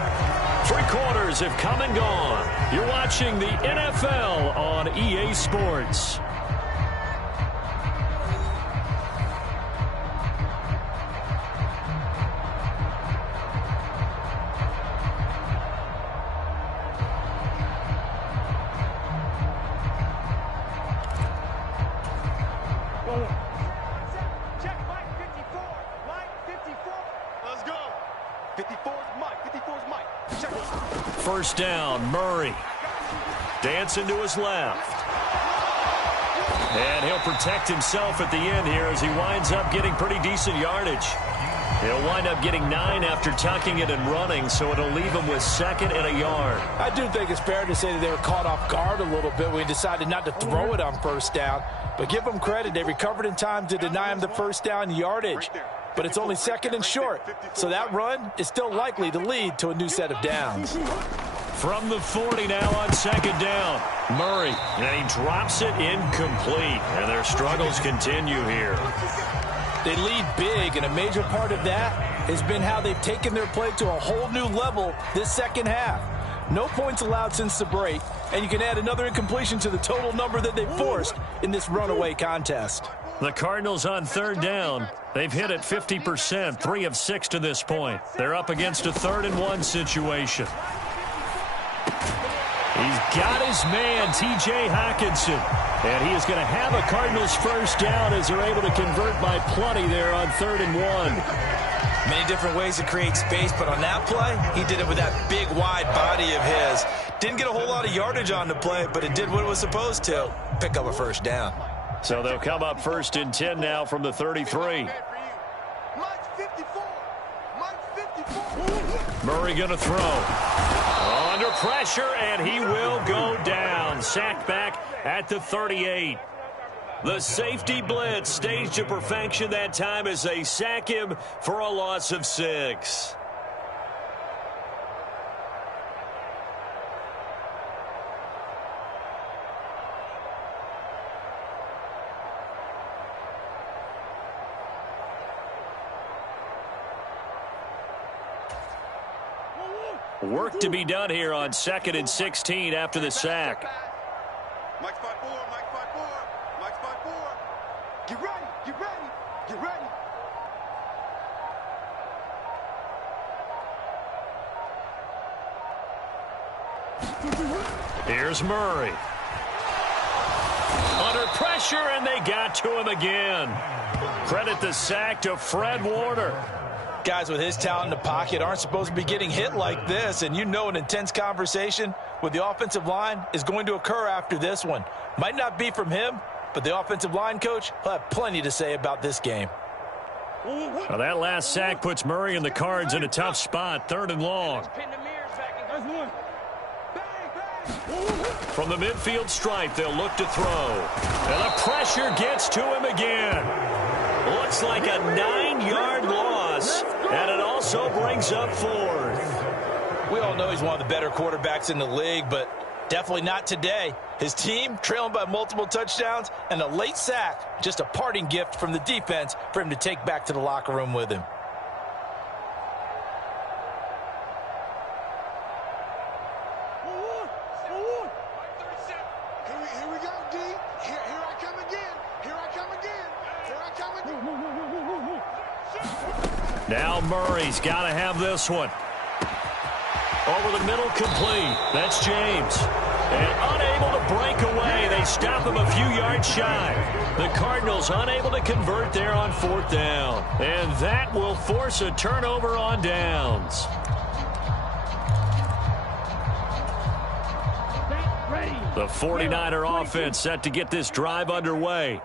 3 quarters have come and gone. You're watching the NFL on EA Sports. Check Mike 54. Mike 54. Let's go. 54 is Mike. 54 is Mike. Check it. First down, Murray. Dancing to his left. And he'll protect himself at the end here as he winds up getting pretty decent yardage. He'll wind up getting 9 after tucking it and running, so it'll leave him with 2nd and a yard. I do think it's fair to say that they were caught off guard a little bit when he decided not to throw it on first down. But give them credit. They recovered in time to deny him the first down yardage. But it's only 2nd and short. So that run is still likely to lead to a new set of downs. From the 40 now on 2nd down. Murray, and he drops it incomplete. And their struggles continue here. They lead big, and a major part of that has been how they've taken their play to a whole new level this second half. No points allowed since the break, and you can add another incompletion to the total number that they forced in this runaway contest. The Cardinals on 3rd down. They've hit it 50%, 3 of 6 to this point. They're up against a 3rd and 1 situation. He's got his man, T.J. Hockenson. And he is going to have a Cardinals first down as they're able to convert by plenty there on 3rd and 1. Many different ways to create space, but on that play, he did it with that big, wide body of his. Didn't get a whole lot of yardage on the play, but it did what it was supposed to, pick up a first down. So they'll come up 1st and 10 now from the 33. Murray going to throw. Under pressure, and he will go down. Sacked back at the 38. The safety blitz staged to perfection that time as they sack him for a loss of 6. Work to be done here on 2nd and 16 after the sack. Mike's 5-4, Mike's 5-4, Mike's 5-4. Get ready, get ready, get ready. Here's Murray. Under pressure, and they got to him again. Credit the sack to Fred Warner. Guys with his talent in the pocket aren't supposed to be getting hit like this, and you know an intense conversation with the offensive line is going to occur after this one. Might not be from him, but the offensive line coach will have plenty to say about this game. Well, that last sack puts Murray and the Cards in a tough spot, 3rd and long. From the midfield stripe, they'll look to throw. And the pressure gets to him again. Looks like a 9-yard loss, and it also brings up 4th. We all know he's one of the better quarterbacks in the league, but definitely not today. His team trailing by multiple touchdowns, and a late sack, just a parting gift from the defense for him to take back to the locker room with him. Now Murray's got to have this one. Over the middle, complete. That's James. And unable to break away. They stop him a few yards shy. The Cardinals unable to convert there on 4th down. And that will force a turnover on downs. The 49er offense set to get this drive underway.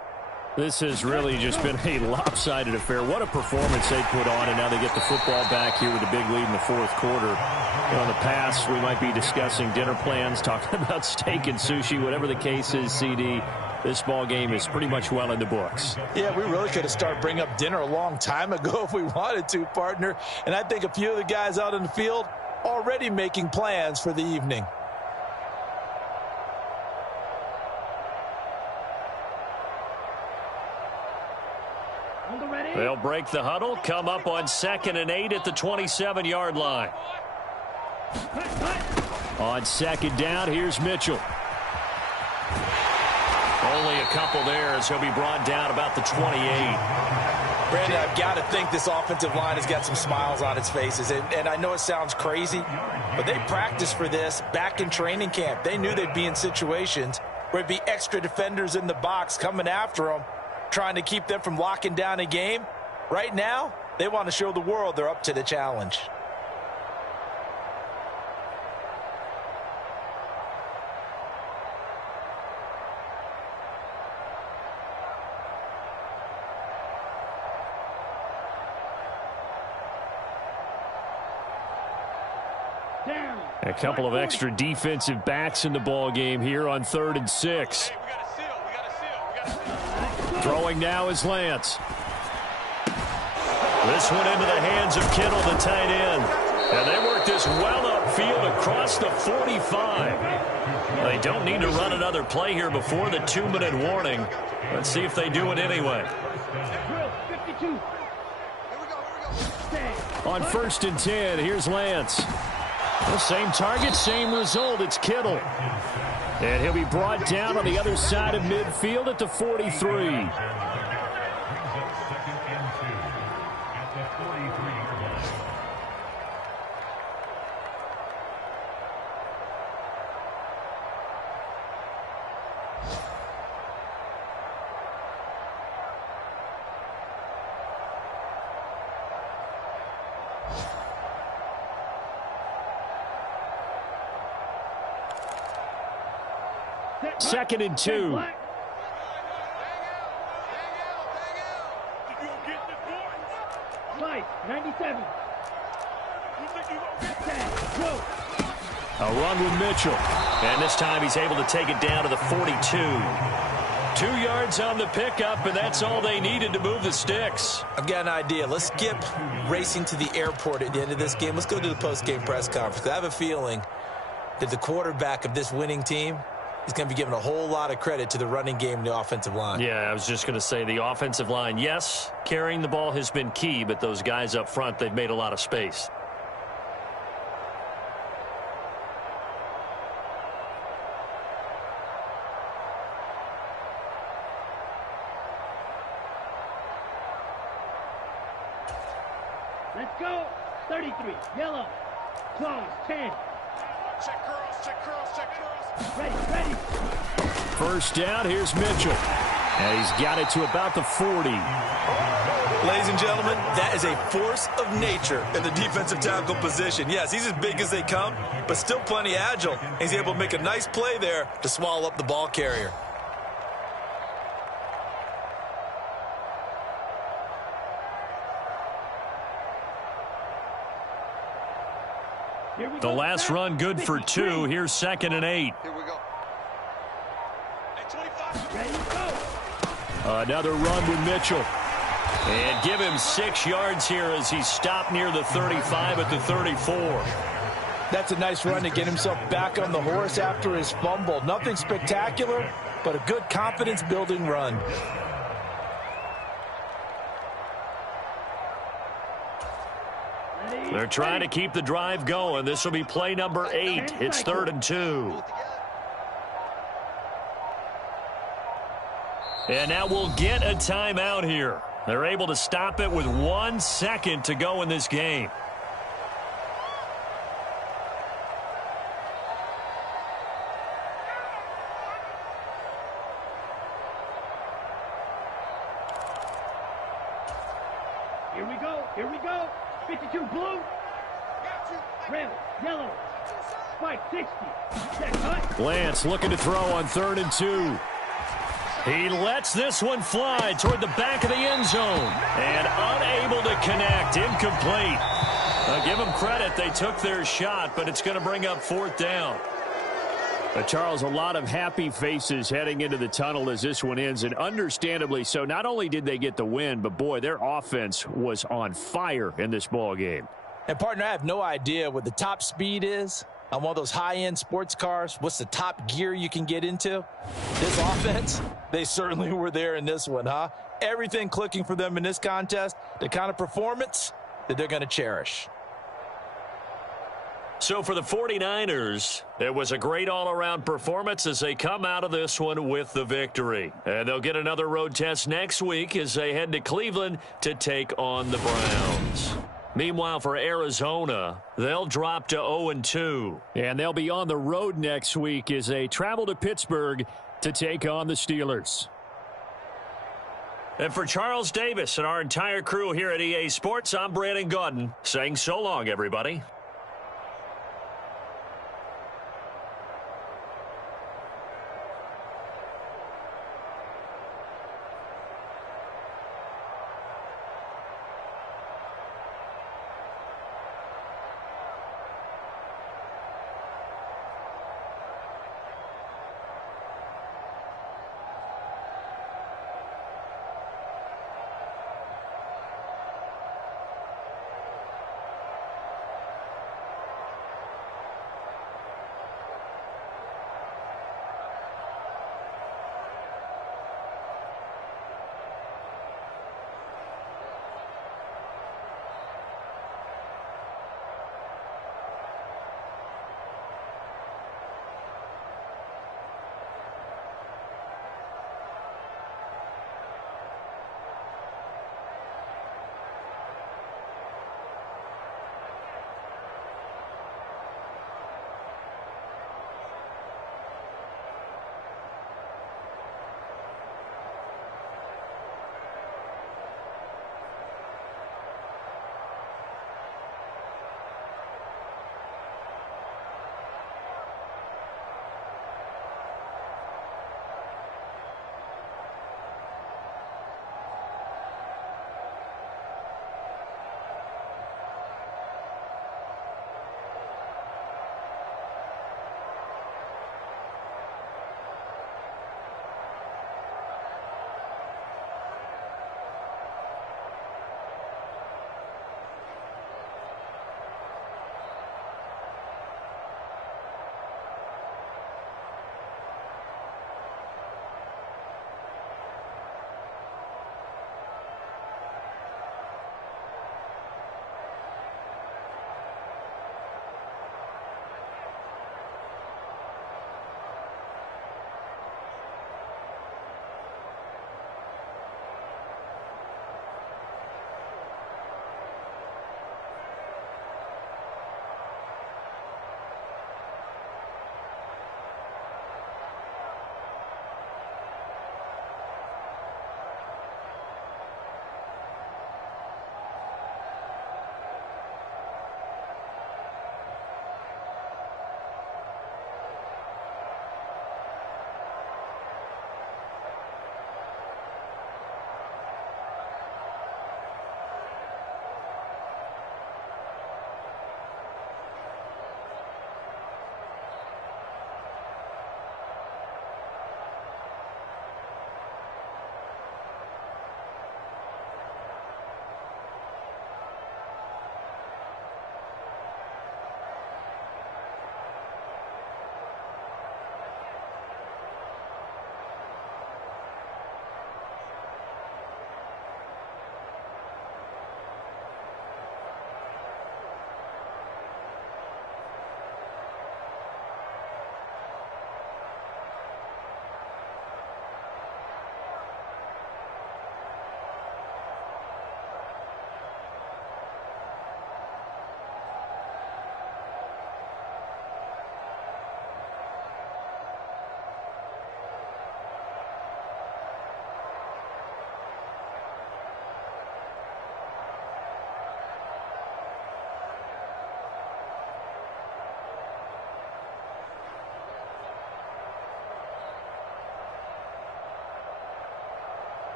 This has really just been a lopsided affair. What a performance they put on, and now they get the football back here with a big lead in the 4th quarter. You know, in the past, we might be discussing dinner plans, talking about steak and sushi, whatever the case is, CD. This ball game is pretty much well in the books. Yeah, we really could have started bringing up dinner a long time ago if we wanted to, partner. And I think a few of the guys out in the field already making plans for the evening. They'll break the huddle, come up on 2nd and 8 at the 27-yard line. On 2nd down, here's Mitchell. Only a couple there as he'll be brought down about the 28. Brandon, I've got to think this offensive line has got some smiles on its faces. And I know it sounds crazy, but they practiced for this back in training camp. They knew they'd be in situations where it'd be extra defenders in the box coming after them, trying to keep them from locking down a game. Right now, they want to show the world they're up to the challenge. A couple of extra defensive backs in the ball game here on 3rd and 6. Throwing now is Lance. This one into the hands of Kittle, the tight end. And they work this well upfield across the 45. They don't need to run another play here before the 2-minute warning. Let's see if they do it anyway. On 1st and 10, here's Lance. The same target, same result. It's Kittle. And he'll be brought down on the other side of midfield at the 43. Second and 2. Mike, 97. A run with Mitchell. And this time he's able to take it down to the 42. 2 yards on the pickup, and that's all they needed to move the sticks. I've got an idea. Let's skip racing to the airport at the end of this game. Let's go to the post-game press conference. I have a feeling that the quarterback of this winning team is going to be given a whole lot of credit to the running game and the offensive line. Yeah, I was just going to say the offensive line, yes, carrying the ball has been key, but those guys up front, they've made a lot of space. 33, yellow. Close, 10. Check curls, check curls, check curls. Ready. First down, here's Mitchell. And he's got it to about the 40. Ladies and gentlemen, that is a force of nature in the defensive tackle position. Yes, he's as big as they come, but still plenty agile. He's able to make a nice play there to swallow up the ball carrier. The last run good for 2. Here's 2nd and 8. Here we go. Hey, 25. Ready, go. Another run with Mitchell. And give him 6 yards here as he stopped near the 35 at the 34. That's a nice run to get himself back on the horse after his fumble. Nothing spectacular, but a good confidence-building run. They're trying to keep the drive going. This will be play number 8. It's 3rd and 2. And now we'll get a timeout here. They're able to stop it with 1 second to go in this game. Here we go. 52 blue. Red, yellow. Spike 60. Set cut. Lance looking to throw on 3rd and 2. He lets this one fly toward the back of the end zone. And unable to connect. Incomplete. Give them credit. They took their shot, but it's going to bring up 4th down. Charles, a lot of happy faces heading into the tunnel as this one ends, and understandably so. Not only did they get the win, but, boy, their offense was on fire in this ball game. And, partner, I have no idea what the top speed is on one of those high-end sports cars. What's the top gear you can get into? This offense, they certainly were there in this one, huh? Everything clicking for them in this contest, the kind of performance that they're going to cherish. So for the 49ers, it was a great all-around performance as they come out of this one with the victory. And they'll get another road test next week as they head to Cleveland to take on the Browns. Meanwhile, for Arizona, they'll drop to 0-2. And they'll be on the road next week as they travel to Pittsburgh to take on the Steelers. And for Charles Davis and our entire crew here at EA Sports, I'm Brandon Gaudin saying so long, everybody.